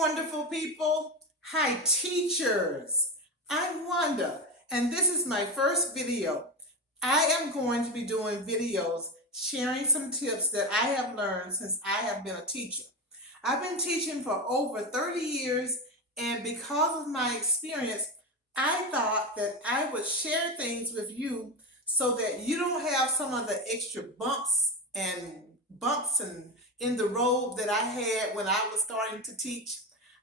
wonderful people. Hi, teachers. I'm Wanda, and this is my first video. I am going to be doing videos sharing some tips that I have learned since I have been a teacher. I've been teaching for over 30 years, and because of my experience, I thought that I would share things with you so that you don't have some of the extra bumps and in the road that I had when I was starting to teach.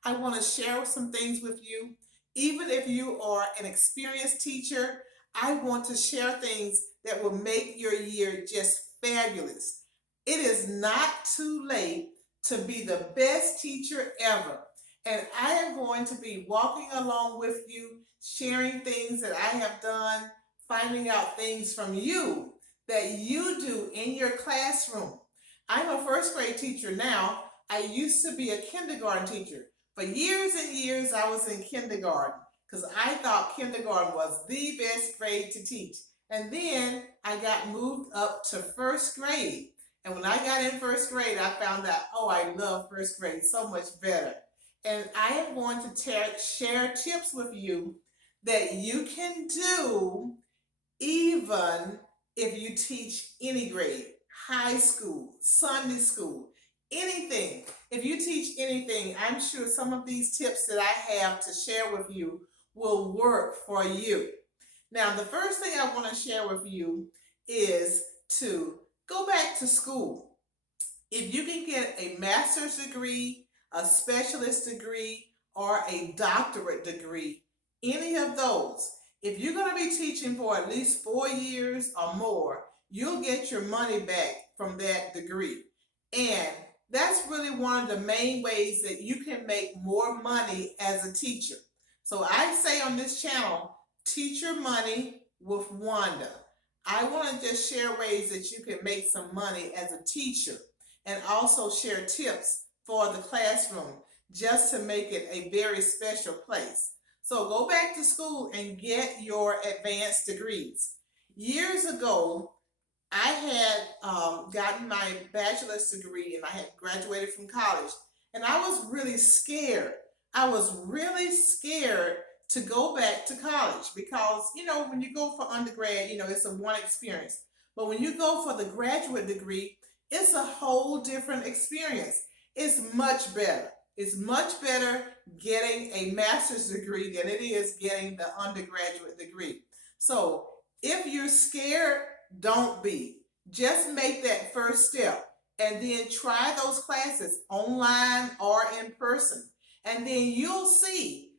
I want to share some things with you. Even if you are an experienced teacher, I want to share things that will make your year just fabulous. It is not too late to be the best teacher ever. And I am going to be walking along with you, sharing things that I have done, finding out things from you that you do in your classroom. I'm a first grade teacher now. I used to be a kindergarten teacher. For years and years, I was in kindergarten because I thought kindergarten was the best grade to teach. And then I got moved up to first grade. And when I got in first grade, I found out, oh, I love first grade so much better. And I am going to share tips with you that you can do even if you teach any grade, high school, Sunday school, anything. If you teach anything, I'm sure some of these tips that I have to share with you will work for you. Now, the first thing I want to share with you is to go back to school. If you can get a master's degree, a specialist degree, or a doctorate degree, any of those, if you're going to be teaching for at least 4 years or more, you'll get your money back from that degree. And that's really one of the main ways that you can make more money as a teacher. So I say on this channel, Teacher Money with Wanda. I want to just share ways that you can make some money as a teacher and also share tips for the classroom just to make it a very special place. So go back to school and get your advanced degrees. Years ago, I had gotten my bachelor's degree and I had graduated from college, and I was really scared. I was really scared to go back to college because, when you go for undergrad, it's a one experience. But when you go for the graduate degree, it's a whole different experience. It's much better. It's much better getting a master's degree than it is getting the undergraduate degree. So if you're scared, don't be. Just make that first step and then try those classes online or in person. And then you'll see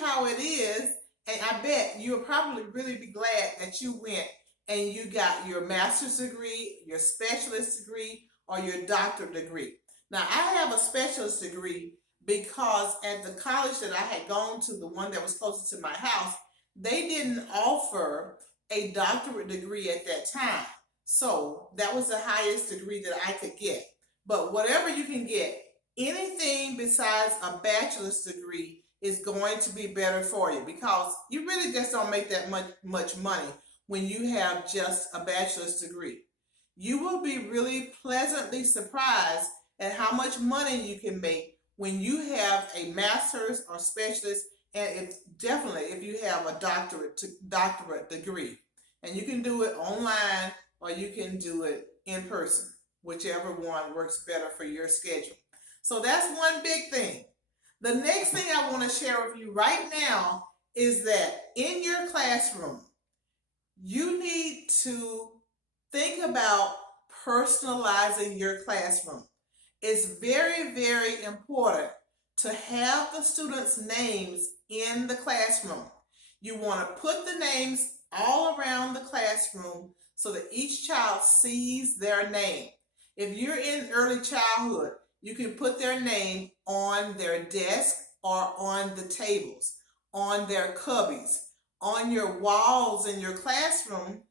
how it is. And I bet you'll probably really be glad that you went and you got your master's degree, your specialist degree, or your doctorate degree. Now, I have a specialist degree because at the college that I had gone to, the one that was closer to my house, they didn't offer a doctorate degree at that time. So that was the highest degree that I could get. But whatever you can get, anything besides a bachelor's degree is going to be better for you because you really just don't make that much money when you have just a bachelor's degree. You will be really pleasantly surprised at how much money you can make when you have a master's or specialist, and if you have a doctorate degree. And you can do it online or you can do it in person, whichever one works better for your schedule. So that's one big thing. The next thing I want to share with you right now is that in your classroom, you need to think about personalizing your classroom. It's very, very important to have the students' names in the classroom. You want to put the names all around the classroom so that each child sees their name. If you're in early childhood, you can put their name on their desk or on the tables, on their cubbies, on your walls in your classroom.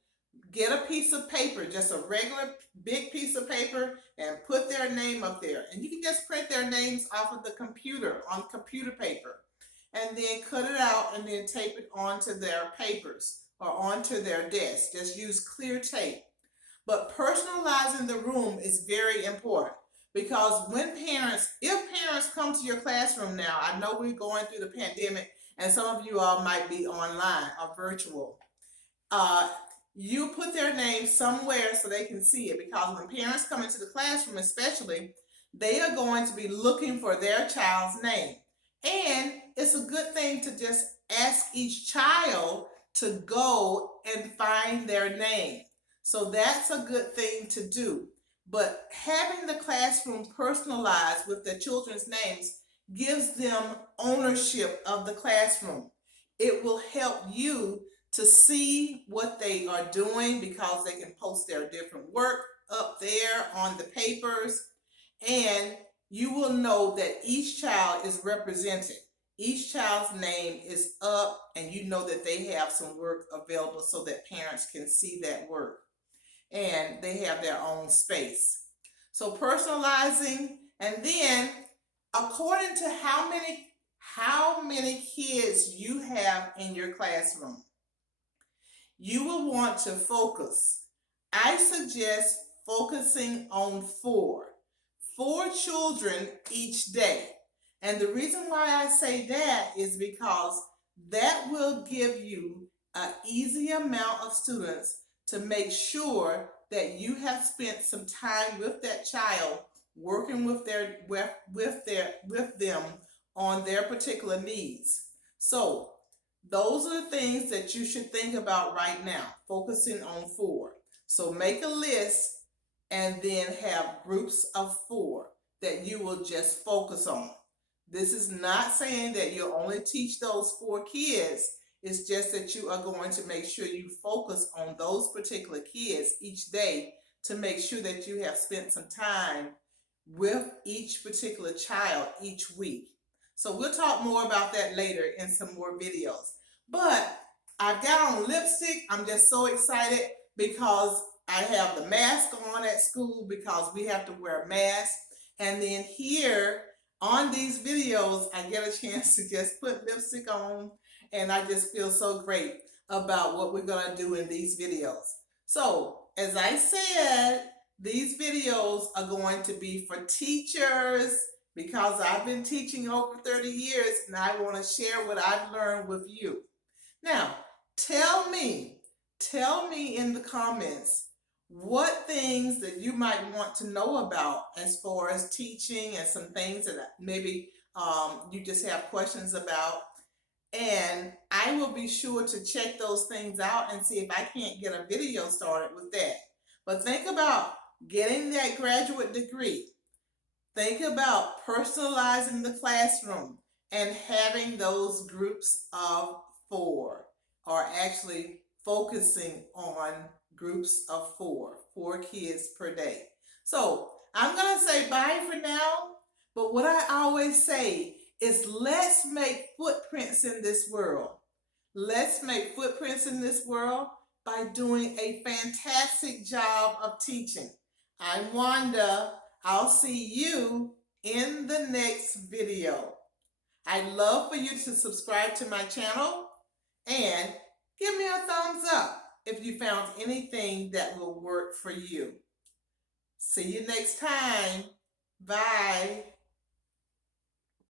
Get a piece of paper, just a regular big piece of paper, and put their name up there. And you can just print their names off of the computer, on computer paper, and then cut it out and then tape it onto their papers or onto their desk. Just use clear tape. But personalizing the room is very important because if parents come to your classroom now, I know we're going through the pandemic and some of you all might be online or virtual. Uh, you put their name somewhere so they can see it, because when parents come into the classroom especially, they are going to be looking for their child's name. And it's a good thing to just ask each child to go and find their name. So that's a good thing to do. But having the classroom personalized with the children's names gives them ownership of the classroom. It will help you to see what they are doing, because they can post their different work up there on the papers, and you will know that each child is represented. Each child's name is up, and you know that they have some work available so that parents can see that work and they have their own space. So personalizing, and then according to how many kids you have in your classroom, you will want to focus. I suggest focusing on four children each day. And the reason why I say that is because that will give you an easy amount of students to make sure that you have spent some time with that child, working with them on their particular needs. So those are the things that you should think about right now, focusing on four. So make a list and then have groups of four that you will just focus on. This is not saying that you'll only teach those four kids. It's just that you are going to make sure you focus on those particular kids each day to make sure that you have spent some time with each particular child each week. So we'll talk more about that later in some more videos. But I've got on lipstick. I'm just so excited because I have the mask on at school because we have to wear masks. And then here on these videos, I get a chance to just put lipstick on, and I just feel so great about what we're gonna do in these videos. So, as I said, these videos are going to be for teachers because I've been teaching over 30 years and I want to share what I've learned with you. Now, tell me in the comments what things that you might want to know about as far as teaching, and some things that maybe you just have questions about. And I will be sure to check those things out and see if I can't get a video started with that. But think about getting that graduate degree. Think about personalizing the classroom and having those groups of four, or actually focusing on groups of four kids per day. So I'm going to say bye for now, but what I always say is let's make footprints in this world. Let's make footprints in this world by doing a fantastic job of teaching. I'm Wanda. I'll see you in the next video. I'd love for you to subscribe to my channel and give me a thumbs up if you found anything that will work for you. See you next time. Bye.